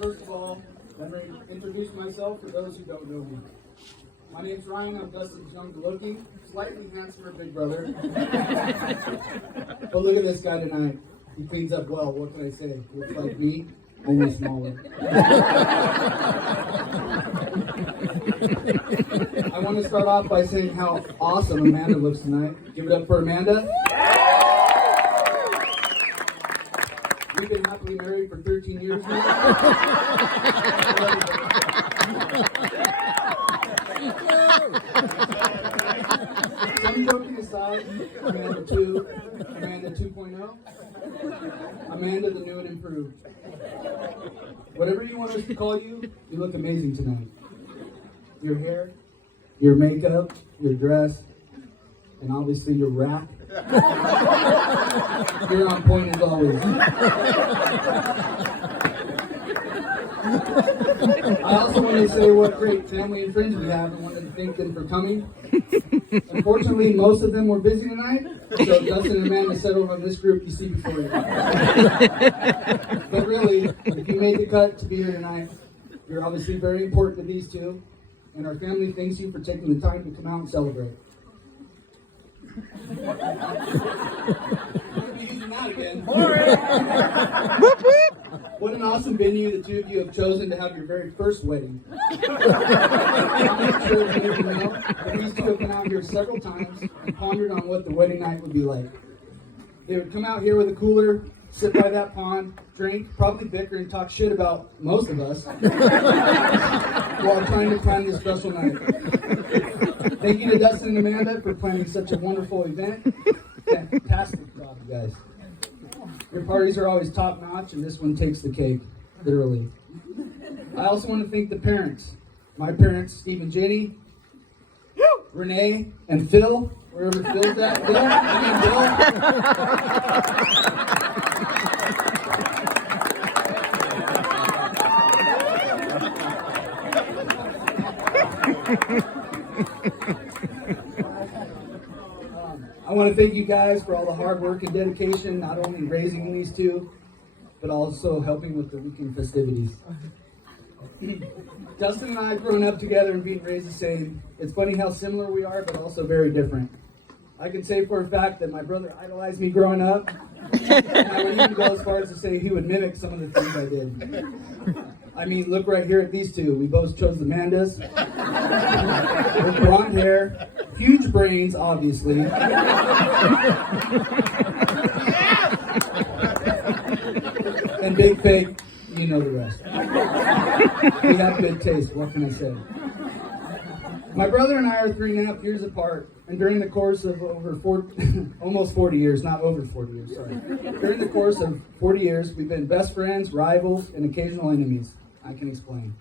First of all, let me introduce myself for those who don't know me. My name's Ryan. I'm Dustin's younger-looking, slightly handsomer big brother. But look at this guy tonight. He cleans up well. What can I say? Looks like me, only smaller. I want to start off by saying how awesome Amanda looks tonight. Give it up for Amanda. We've been happily married for 13 years now. Some joking aside, Amanda 2, Amanda 2.0, Amanda the new and improved. Whatever you want us to call you, you look amazing tonight. Your hair, your makeup, your dress, and obviously your rap. You're on point as always. I also want to say what great family and friends we have and wanted to thank them for coming. Unfortunately, most of them were busy tonight, so Dustin and Amanda settled on this group you see before you. But really, if you made the cut to be here tonight, you're obviously very important to these two, and our family thanks you for taking the time to come out and celebrate. What an awesome venue the two of you have chosen to have your very first wedding. I'm not sure if you know, but these two have been out here several times and pondered on what the wedding night would be like. They would come out here with a cooler, sit by that pond, drink, probably bicker and talk shit about most of us while trying to plan this special night. Thank you to Dustin and Amanda for planning such a wonderful event. Fantastic job, you guys. Your parties are always top notch, and this one takes the cake, literally. I also want to thank the parents. My parents, Steve and Jenny, Renee, and Phil, wherever Phil's at. Bill? I want to thank you guys for all the hard work and dedication, not only raising these two, but also helping with the weekend festivities. Dustin and I have grown up together and being raised the same. It's funny how similar we are, but also very different. I can say for a fact that my brother idolized me growing up, and I would even go as far as to say he would mimic some of the things I did. I mean, look right here at these two. We both chose Amanda's. With blonde hair, huge brains, obviously. And big fake, you know the rest. We have good taste, what can I say? My brother and I are 3.5 years apart, and during the course of almost 40 years, not over 40 years, sorry. During the course of 40 years, we've been best friends, rivals, and occasional enemies. I can explain.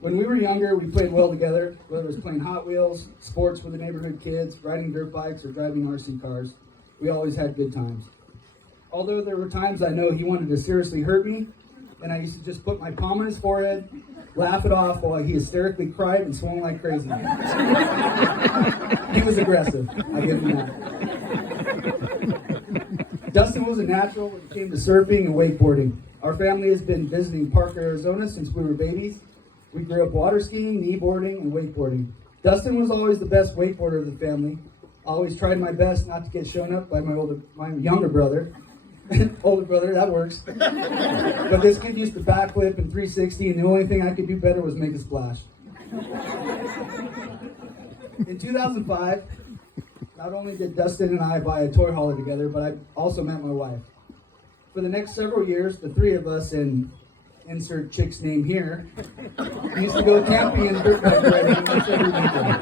When we were younger, we played well together, whether it was playing Hot Wheels, sports with the neighborhood kids, riding dirt bikes, or driving RC cars. We always had good times. Although there were times I know he wanted to seriously hurt me, and I used to just put my palm on his forehead, laugh it off while he hysterically cried and swung like crazy. He was aggressive, I give him that. Dustin was a natural when it came to surfing and wakeboarding. Our family has been visiting Parker, Arizona since we were babies. We grew up water skiing, kneeboarding, and wakeboarding. Dustin was always the best wakeboarder of the family. I always tried my best not to get shown up by my younger brother. Older brother, that works. But this kid used to backflip and 360, and the only thing I could do better was make a splash. In 2005, not only did Dustin and I buy a toy hauler together, but I also met my wife. For the next several years, the three of us, and insert chick's name here, used to go camping and dirt bike riding almost every weekend.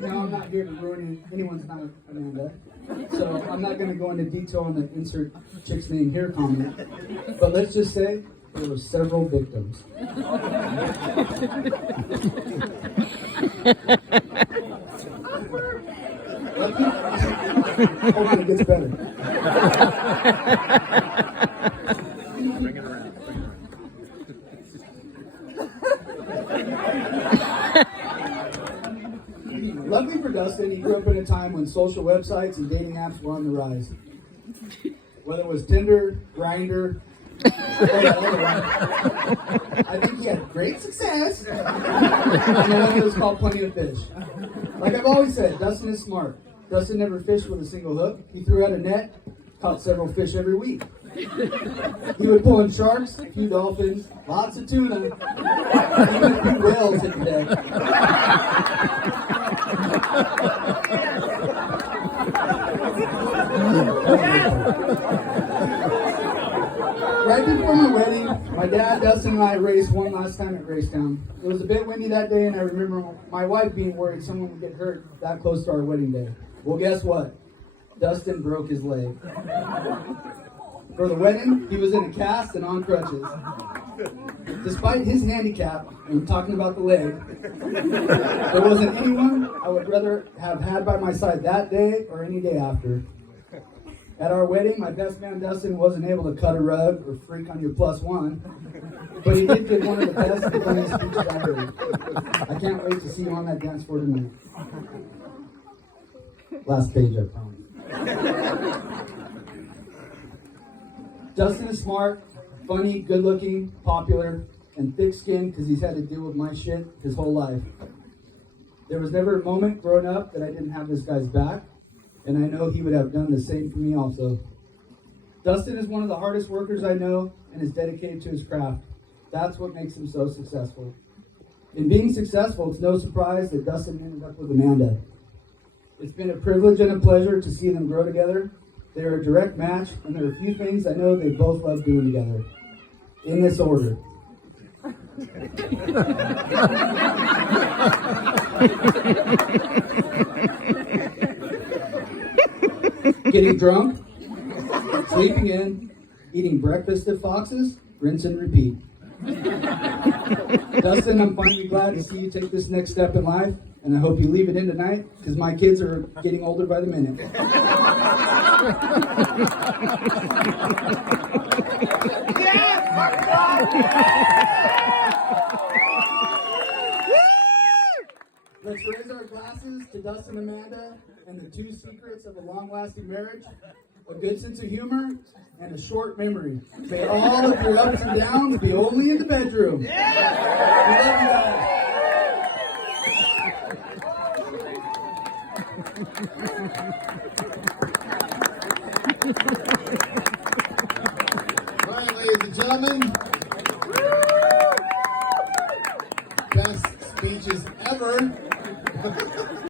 Now, I'm not here to ruin anyone's night, Amanda, so I'm not going to go into detail on the insert chick's name here comment, but let's just say there were several victims. Hold on, it gets better. Bring it around. Dustin, he grew up in a time when social websites and dating apps were on the rise. Whether it was Tinder, Grindr, I think he had great success. And the one was called Plenty of Fish. Like I've always said, Dustin is smart. Dustin never fished with a single hook. He threw out a net, caught several fish every week. He would pull in sharks, a few dolphins, lots of tuna, even a few whales hit the deck. Right before my wedding, my dad, Dustin, and I raced one last time at Racetown. It was a bit windy that day, and I remember my wife being worried someone would get hurt that close to our wedding day. Well, guess what? Dustin broke his leg. For the wedding, he was in a cast and on crutches. Despite his handicap, and I'm talking about the leg, there wasn't anyone I would rather have had by my side that day or any day after. At our wedding, my best man Dustin wasn't able to cut a rug or freak on your +1, but he did give one of the best and funniest speeches I heard. I can't wait to see you on that dance floor tonight. Last page, I promise. Dustin is smart, funny, good-looking, popular, and thick-skinned because he's had to deal with my shit his whole life. There was never a moment growing up that I didn't have this guy's back, and I know he would have done the same for me also. Dustin is one of the hardest workers I know and is dedicated to his craft. That's what makes him so successful. In being successful, it's no surprise that Dustin ended up with Amanda. It's been a privilege and a pleasure to see them grow together. They're a direct match, and there are a few things I know they both love doing together. In this order. Getting drunk, sleeping in, eating breakfast at Fox's, rinse and repeat. Dustin, I'm finally glad to see you take this next step in life, and I hope you leave it in tonight, because my kids are getting older by the minute. Let's raise our glasses to Dustin and Amanda and the two secrets of a long-lasting marriage: a good sense of humor and a short memory. May all of your ups and downs be only in the bedroom. We love you guys. All right, ladies and gentlemen, best speeches ever.